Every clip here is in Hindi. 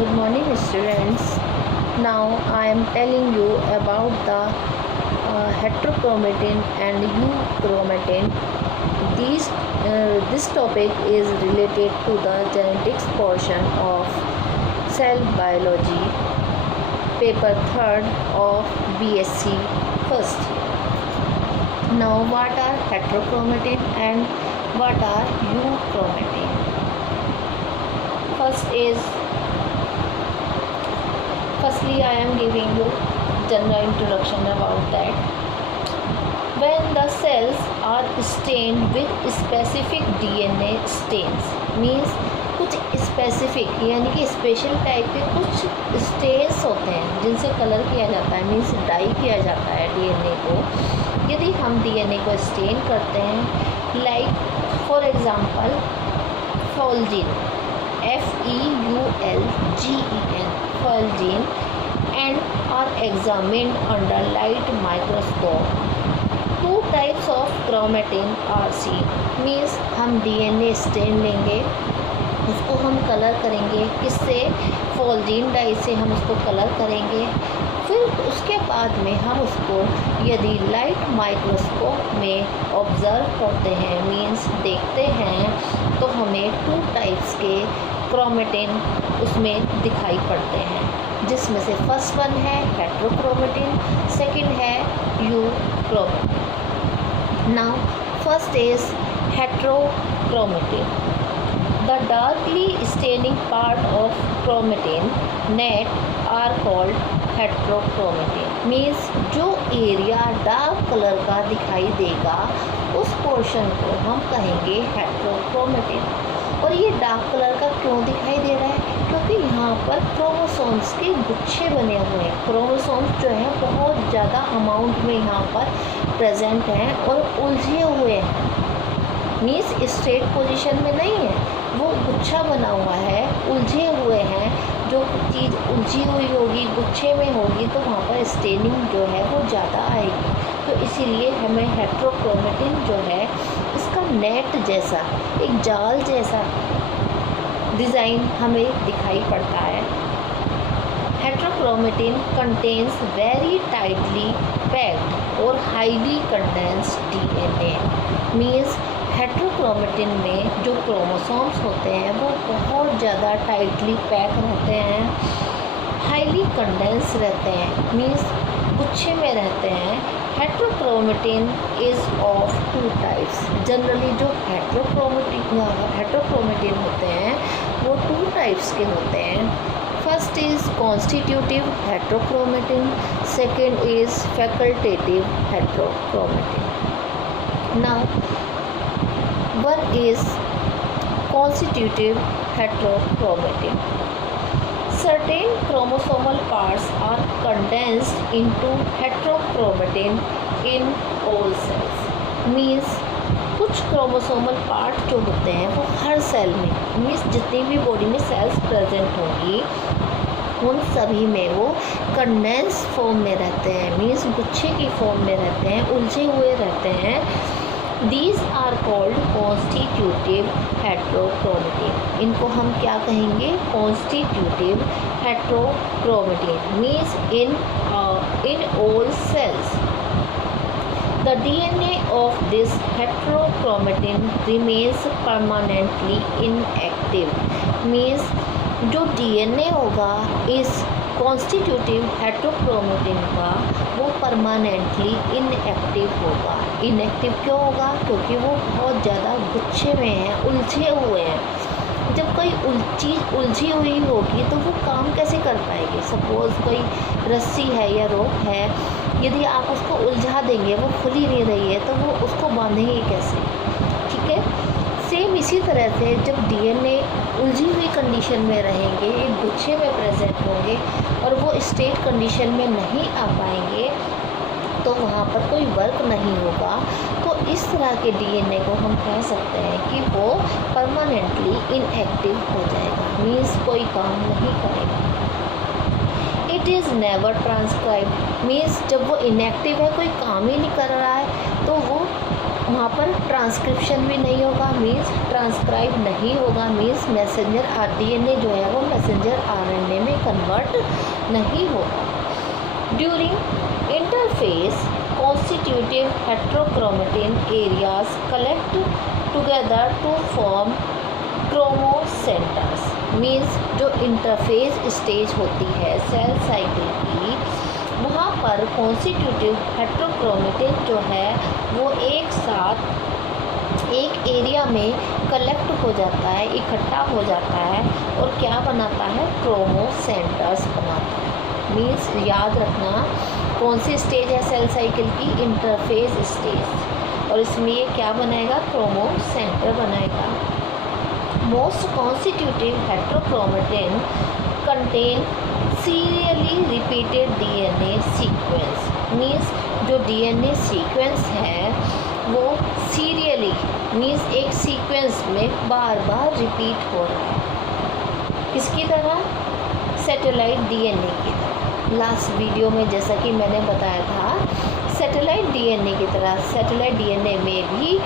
Good morning, students. Now I am telling you about the heterochromatin and euchromatin. This topic is related to the genetics portion of cell biology, paper 3rd of BSc first. Now, what are heterochromatin and what are euchromatin? Firstly, I am giving you general introduction about that. When the cells are stained with specific DNA stains, means कुछ स्पेसिफिक यानी कि स्पेशल टाइप के कुछ स्टेन्स होते हैं जिनसे कलर किया जाता है, मीन्स डाई किया जाता है डीएनए को. यदि हम डीएनए को स्टेन करते हैं, like for example Feulgen, FEULGEN, Fulgene, and are examined under light microscope. Two types of chromatin are seen. Means हम DNA स्टेन लेंगे, उसको हम कलर करेंगे, किससे? फॉल्जीन डाई से हम उसको कलर करेंगे. फिर उसके बाद में हम उसको यदि लाइट माइक्रोस्कोप में ऑब्ज़र्व करते हैं, मीन्स देखते हैं, तो हमें 2 टाइप्स के क्रोमेटिन उसमें दिखाई पड़ते हैं, जिसमें से फर्स्ट वन है हेटेरोक्रोमेटिन, सेकंड है euchromatin. Now first is heterochromatin. The darkly staining part of chromatin net are called heterochromatin. Means जो एरिया डार्क कलर का दिखाई देगा उस पोर्शन को हम कहेंगे हेटेरोक्रोमेटिन. और ये डार्क कलर का क्यों दिखाई दे रहा है? क्योंकि यहाँ पर क्रोमोसोम्स के गुच्छे बने हुए हैं. क्रोमोसोम्स जो है बहुत ज़्यादा अमाउंट में यहाँ पर प्रेजेंट हैं और उलझे हुए हैं. मीन्स स्ट्रेट पोजीशन में नहीं है, वो गुच्छा बना हुआ है, उलझे हुए हैं. जो चीज़ उलझी हुई होगी, गुच्छे में होगी, तो वहाँ पर स्टेनिंग जो है वो ज़्यादा आएगी. तो इसीलिए हमें हेटेरोक्रोमेटिन जो है इसका नेट जैसा, एक जाल जैसा डिज़ाइन हमें दिखाई पड़ता है. हेटेरोक्रोमेटिन कंटेन्स वेरी टाइटली पैक्ड और हाईली कंडेंस्ड डीएनए. मीन्स हेटेरोक्रोमेटिन में जो क्रोमोसोम्स होते हैं वो बहुत ज़्यादा टाइटली पैक रहते हैं, हाईली कंडेंस रहते हैं, मीन्स गुच्छे में रहते हैं. हेटेरोक्रोमेटिन इज़ ऑफ 2 टाइप्स. जनरली जो हेटेरोक्रोमेटिन होते हैं वो 2 टाइप्स के होते हैं. First is constitutive heterochromatin, second is facultative heterochromatin. Now one is constitutive heterochromatin. Certain chromosomal parts are condensed into heterochromatin in all cells. Means कुछ क्रोमोसोमल पार्ट जो होते हैं वो हर सेल में, मीन्स जितनी भी बॉडी में सेल्स प्रेजेंट होंगी उन सभी में वो कंडेंस फॉर्म में रहते हैं, मीन्स गुच्छे की फॉर्म में रहते हैं, उलझे हुए रहते हैं. These are called constitutive heterochromatin. इनको हम क्या कहेंगे? Constitutive heterochromatin. Means in all cells. The DNA of this heterochromatin remains permanently inactive. Means जो DNA होगा इस कॉन्स्टिट्यूटिव हेटेरोक्रोमेटिन का वो परमानेंटली इनएक्टिव होगा. इनएक्टिव क्यों होगा? क्योंकि वो बहुत ज़्यादा गुच्छे में हैं, उलझे हुए हैं. जब कोई चीज़ उलझी हुई होगी तो वो काम कैसे कर पाएगी? सपोज़ कोई रस्सी है या रोप है, यदि आप उसको उलझा देंगे, वो खुल ही नहीं रही है, तो वो उसको बांधेंगे कैसे? ठीक है. सेम इसी तरह से जब डीएनए उलझी हुई कंडीशन में रहेंगे, एक गुच्छे में प्रेजेंट होंगे और वो स्टेट कंडीशन में नहीं आ पाएंगे, तो वहाँ पर कोई वर्क नहीं होगा. तो इस तरह के डीएनए को हम कह सकते हैं कि वो परमानेंटली इनएक्टिव हो जाएगा, मीन्स कोई काम नहीं करेगा. It is never transcribe. Means जब वो इनएक्टिव है, कोई काम ही नहीं कर रहा है, तो वो वहाँ पर ट्रांसक्रिप्शन भी नहीं होगा, मीन्स ट्रांसक्राइब नहीं होगा, मीन्स मैसेंजर डीएनए जो है वो मैसेंजर आरएनए में कन्वर्ट नहीं होगा। During interphase constitutive heterochromatin areas collect together to form chromocentres, means जो इंटरफेस स्टेज होती है सेल साइकिल की, वहाँ पर कॉन्स्टिट्यूटिव हेट्रोक्रोमेटिन जो है वो एक साथ एक एरिया में कलेक्ट हो जाता है, इकट्ठा हो जाता है और क्या बनाता है, क्रोमोसेंटर्स बनाता है। मीन्स याद रखना कौन सी स्टेज है सेल साइकिल की, इंटरफेस स्टेज, और इसमें ये क्या बनाएगा, क्रोमोसेंटर बनाएगा। Most constitutive heterochromatin contain serially repeated DNA sequence, means जो डीएनए सीक्वेंस है वो सीरियली मीन्स एक सीक्वेंस में बार बार रिपीट हो रहा है। किसकी तरह, सैटेलाइट डीएनए की तरह। लास्ट वीडियो में जैसा कि मैंने बताया था सैटेलाइट डीएनए की तरह सैटेलाइट डीएनए में भी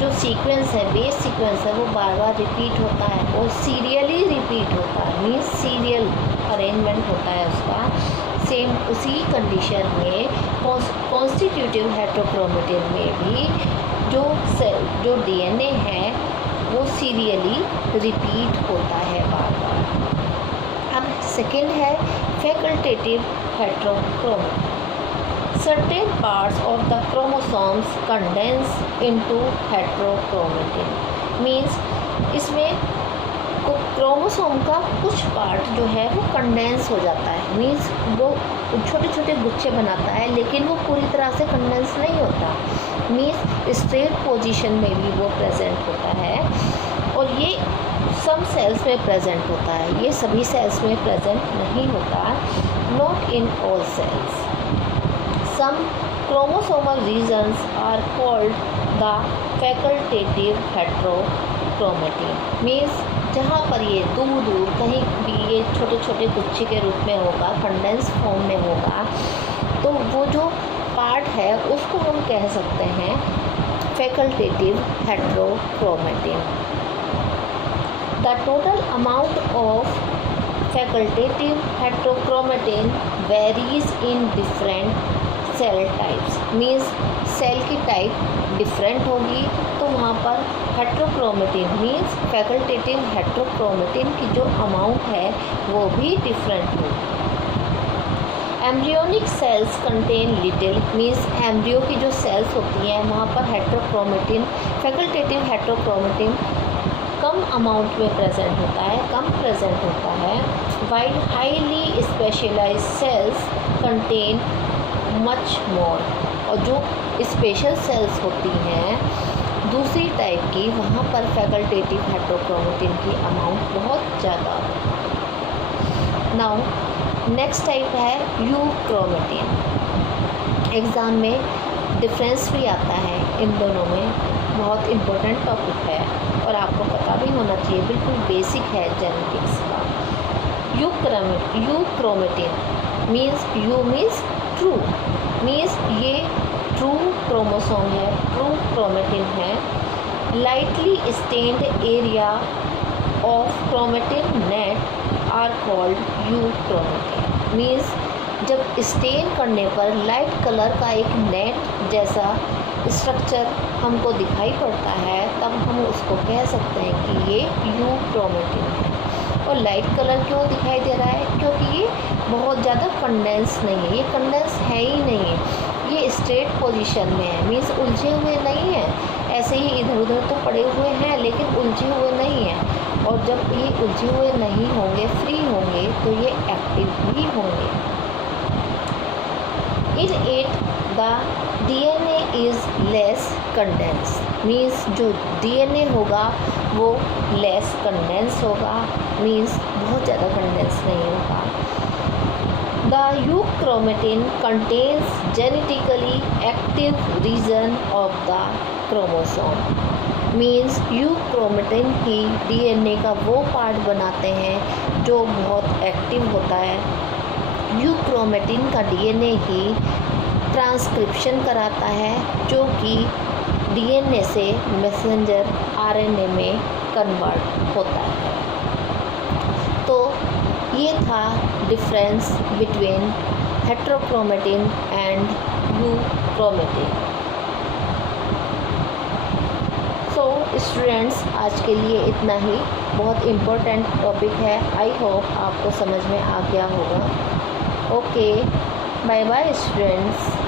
जो सीक्वेंस है, बेस सीक्वेंस है, वो बार बार रिपीट होता है और सीरियली रिपीट होता है, मीन्स सीरियल अरेंजमेंट होता है उसका। सेम उसी कंडीशन में कॉन्स्टिट्यूटिव हेट्रोक्रोमेटिन में भी जो डीएनए है वो सीरियली रिपीट होता है बार बार। अब सेकेंड है facultative heterochromatin. Certain parts of the chromosomes condense into heterochromatin, means इसमें क्रोमोसोम का कुछ पार्ट जो है वो कंडेंस हो जाता है, मीन्स वो छोटे छोटे गुच्छे बनाता है लेकिन वो पूरी तरह से कंडेंस नहीं होता, मीन्स स्ट्रेट पोजीशन में भी वो प्रेजेंट होता है और ये सम सेल्स में प्रेजेंट होता है, ये सभी सेल्स में प्रेजेंट नहीं होता, not in all cells. Some chromosomal regions are called the facultative heterochromatin, means जहाँ पर ये दूर दूर कहीं भी ये छोटे छोटे गुच्छे के रूप में होगा, कंडेंस फॉर्म में होगा, तो वो जो पार्ट है उसको हम कह सकते हैं facultative heterochromatin। The total amount of facultative heterochromatin varies in different cell types, means cell की टाइप डिफरेंट होगी तो वहाँ पर हेट्रोक्रोमेटिन मीन्स फैकल्टेटिव हेट्रोक्रोमेटिन की जो अमाउंट है वो भी डिफरेंट होगी। Embryonic cells contain little, means embryo की जो सेल्स होती हैं वहाँ पर हेट्रोक्रोमेटिन फैकल्टेटिव हेट्रोक्रोमेटिन कम अमाउंट में प्रेजेंट होता है, कम प्रेजेंट होता है, while highly specialised cells contain much more, और जो स्पेशल सेल्स होती हैं दूसरी टाइप की वहाँ पर फैकल्टेटिव हेट्रोक्रोमेटिन की अमाउंट बहुत ज़्यादा। नाउ नेक्स्ट टाइप है यूक्रोमेटिन। एग्ज़ाम में डिफरेंस भी आता है इन दोनों में, बहुत इम्पोर्टेंट टॉपिक है और आपको पता भी होना चाहिए, बिल्कुल बेसिक है जेनेटिक्स का। Euchromatin means eu means true, means ये ट्रू क्रोमोसोम है, ट्रू क्रोमेटिन है। Lightly stained area of chromatin net are called euchromatin, means जब स्टेन करने पर लाइट कलर का एक नेट जैसा स्ट्रक्चर हमको दिखाई पड़ता है तब हम उसको कह सकते हैं कि ये यूक्रोमेटिन है। और लाइट कलर क्यों दिखाई दे रहा है, क्योंकि ये बहुत ज़्यादा कंडेंस नहीं है, ये कंडेंस है ही नहीं है, ये स्ट्रेट पोजीशन में है, मीन्स उलझे हुए नहीं है, ऐसे ही इधर उधर तो पड़े हुए हैं लेकिन उलझे हुए नहीं हैं, और जब ये उलझे हुए नहीं होंगे, फ्री होंगे, तो ये एक्टिव भी होंगे। In it the DNA is less condense, means जो डीएनए होगा वो लेस कंडेंस होगा, मीन्स बहुत ज़्यादा कंडेंस नहीं होगा। The euchromatin contains genetically active region of the chromosome, means euchromatin he DNA का वो पार्ट बनाते हैं जो बहुत एक्टिव होता है। यूक्रोमेटिन का डीएनए ही ट्रांसक्रिप्शन कराता है, जो कि डीएनए से मैसेंजर आरएनए में कन्वर्ट होता है। तो ये था difference between heterochromatin and euchromatin. So students, आज के लिए इतना ही। बहुत इम्पोर्टेंट टॉपिक है। आई होप आपको समझ में आ गया होगा। Okay, bye bye students.